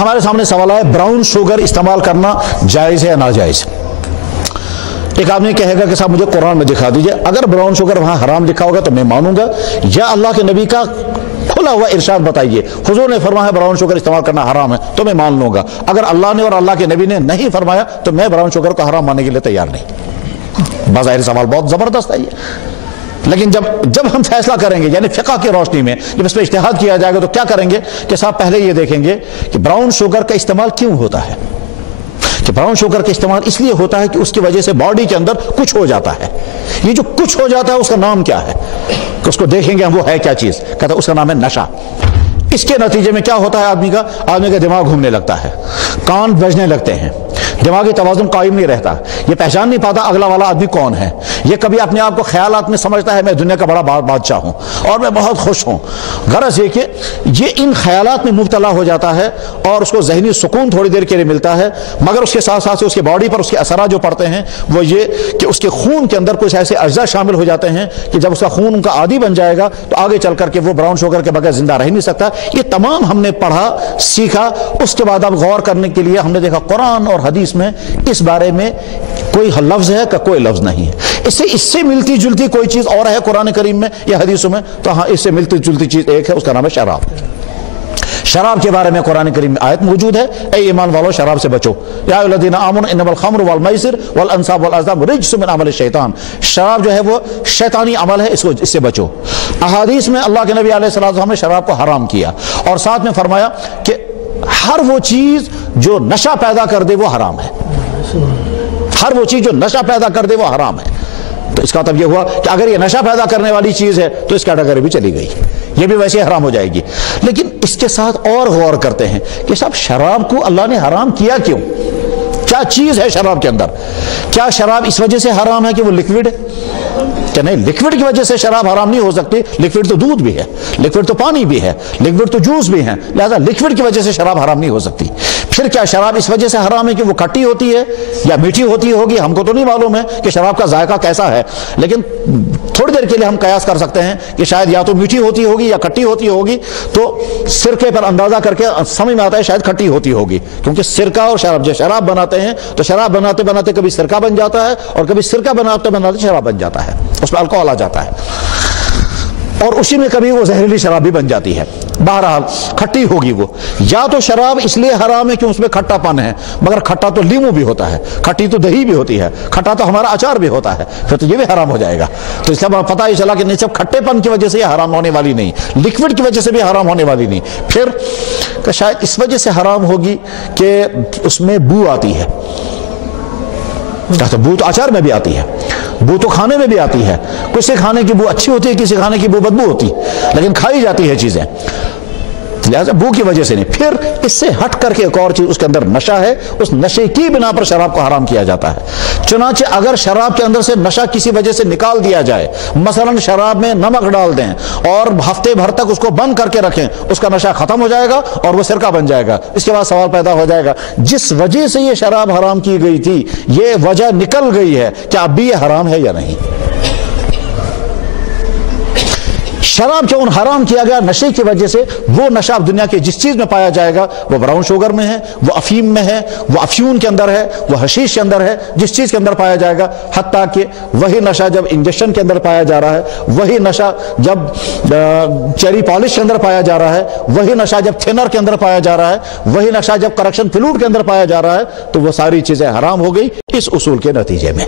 हमारे सामने सवाल है ब्राउन शुगर इस्तेमाल करना जायज़ है या नाजायज़। एक आदमी कहेगा कि साहब मुझे कुरान में दिखा दीजिए, अगर ब्राउन शुगर वहाँ हराम लिखा होगा तो मैं मानूंगा, या अल्लाह के नबी का खुला हुआ इरशाद बताइए, हुजूर ने फरमाया है ब्राउन शुगर इस्तेमाल करना हराम है, तो मैं मान लूंगा। अगर अल्लाह ने और अल्लाह के नबी ने नहीं फरमाया तो मैं ब्राउन शुगर को हराम मानने के लिए तैयार नहीं। बाज़ाहिर सवाल बहुत ज़बरदस्त है ये, लेकिन जब हम फैसला करेंगे, यानी फ़िक़्ह की रोशनी में जब इस पर इज्तिहाद किया जाएगा, तो क्या करेंगे कि साहब पहले ये देखेंगे कि ब्राउन शुगर का इस्तेमाल क्यों होता है। कि ब्राउन शुगर का इस्तेमाल इसलिए होता है कि उसकी वजह से बॉडी के अंदर कुछ हो जाता है। ये जो कुछ हो जाता है उसका नाम क्या है, कि उसको देखेंगे हम, वो है क्या चीज़, कहता है उसका नाम है नशा। इसके नतीजे में क्या होता है, आदमी का दिमाग घूमने लगता है, कान बजने लगते हैं, दिमागी तवाज़ुन कायम नहीं रहता, ये पहचान नहीं पाता अगला वाला आदमी कौन है। ये कभी अपने आप को ख्यालात में समझता है मैं दुनिया का बड़ा बादशाह हूँ और मैं बहुत खुश हूँ। गरज ये कि ये इन ख्यालात में मुब्तला हो जाता है और उसको ज़हनी सुकून थोड़ी देर के लिए मिलता है, मगर उसके साथ साथ से उसकी बॉडी पर उसके असरात जो पड़ते हैं वो ये कि उसके खून के अंदर कुछ ऐसे अज्जा शामिल हो जाते हैं कि जब उसका खून उनका आदी बन जाएगा तो आगे चल करके वो ब्राउन शुगर के बगैर जिंदा रह नहीं सकता। ये तमाम हमने पढ़ा सीखा, उसके बाद अब गौर करने के लिए हमने देखा कुरान और हदीस में इस बारे में कोई लफ्ज़ है का कोई लफ्ज़ नहीं है। इससे मिलती जुलती कोई चीज़ और है कुरान करीम में या हदीसों में, तो हाँ इससे मिलती जुलती चीज़ एक है, उसका नाम है शराब। शराब के बारे में कुरान करीम में आयत मौजूद है, ए ईमान वालों शराब से बचो, या अय्युहल्लज़ीना आमनू इन्नमल खम्रु वल मैसिर वल अंसाब वल अज़लाम रिज्सुम मिन अमलि शैतान। शराब जो है वो शैतानी अमल है, इससे बचो। अहादीस में अल्लाह के नबी अलैहि सल्लल्लाहु अलैहि वसल्लम ने शराब को हराम किया और साथ में फरमाया कि हर वो चीज़ जो नशा पैदा कर दे वो हराम है, हर वो चीज़ जो नशा पैदा कर दे वो हराम है। तो इसका मतलब ये हुआ कि अगर ये नशा पैदा करने वाली चीज़ है तो इस कैटेगरी भी चली गई, ये भी वैसे हराम हो जाएगी। लेकिन इसके साथ और गौर करते हैं कि साहब शराब को अल्लाह ने हराम किया क्यों, क्या चीज़ है शराब के अंदर। क्या शराब इस वजह से हराम है कि वो लिक्विड है? क्या नहीं, लिक्विड की वजह से शराब हराम नहीं हो सकती। लिक्विड तो दूध भी है, लिक्विड तो पानी भी है, लिक्विड तो जूस भी है, लिहाजा लिक्विड की वजह से शराब हराम नहीं हो सकती। फिर क्या शराब इस वजह से हराम है कि वो खट्टी होती है या मीठी होती होगी, हमको तो नहीं मालूम है कि शराब का जायका कैसा है, लेकिन थोड़ी देर के लिए हम कयास कर सकते हैं कि शायद या तो मीठी होती होगी या खट्टी होती होगी। तो सिरके पर अंदाजा करके समझ में आता है शायद खट्टी होती होगी, क्योंकि सिरका और शराब जब शराब बनाते हैं तो शराब बनाते बनाते कभी सिरका बन जाता है और कभी सिरका बनाते बनाते शराब बन जाता है, उसमें अल्कोहल आ जाता है और उसी में कभी वो जहरीली शराब भी बन जाती है। बहरहाल खट्टी होगी वो, या तो शराब इसलिए हराम है कि उसमें खट्टापन है, मगर खट्टा तो लीमू भी होता है, खट्टी तो दही भी होती है, खट्टा तो हमारा अचार भी होता है, फिर तो ये भी हराम हो जाएगा। तो इसलिए पता ही चला कि नहीं, सब खट्टेपन की वजह से ये हराम होने वाली नहीं, लिक्विड की वजह से भी हराम होने वाली नहीं। फिर शायद इस वजह से हराम होगी कि उसमें बू आती है। तो बू तो अचार में भी आती है, बू तो खाने में भी आती है, किसी खाने की बू अच्छी होती है, किसी खाने की बू बदबू होती है, लेकिन खाई जाती है चीजें, लिहाजा बू की वजह से नहीं। फिर इससे हट करके एक और चीज उसके अंदर नशा है, उस नशे की बिना पर शराब को हराम किया जाता है। चुनांचे अगर शराब के अंदर से नशा किसी वजह से निकाल दिया जाए, मसलन शराब में नमक डाल दें और हफ्ते भर तक उसको बंद करके रखें, उसका नशा खत्म हो जाएगा और वो सिरका बन जाएगा। इसके बाद सवाल पैदा हो जाएगा जिस वजह से ये शराब हराम की गई थी, ये वजह निकल गई है, क्या अब भी ये हराम है या नहीं। शराब क्यों हराम किया गया? नशे की वजह से। वो नशा दुनिया के जिस चीज में पाया जाएगा, वो ब्राउन शुगर में है, वो अफीम में है, वो अफ्यून के अंदर है, वो हशीश के अंदर है, जिस चीज के अंदर पाया जाएगा। हत्ता कि वही नशा जब इंजेक्शन के अंदर पाया जा रहा है, वही नशा जब चेरी पॉलिश के अंदर पाया जा रहा है, वही नशा जब थिनर के अंदर पाया जा रहा है, वही नशा जब करेक्शन फ्लूइड के अंदर पाया जा रहा है, तो वो सारी चीजें हराम हो गई इस उसूल के नतीजे में।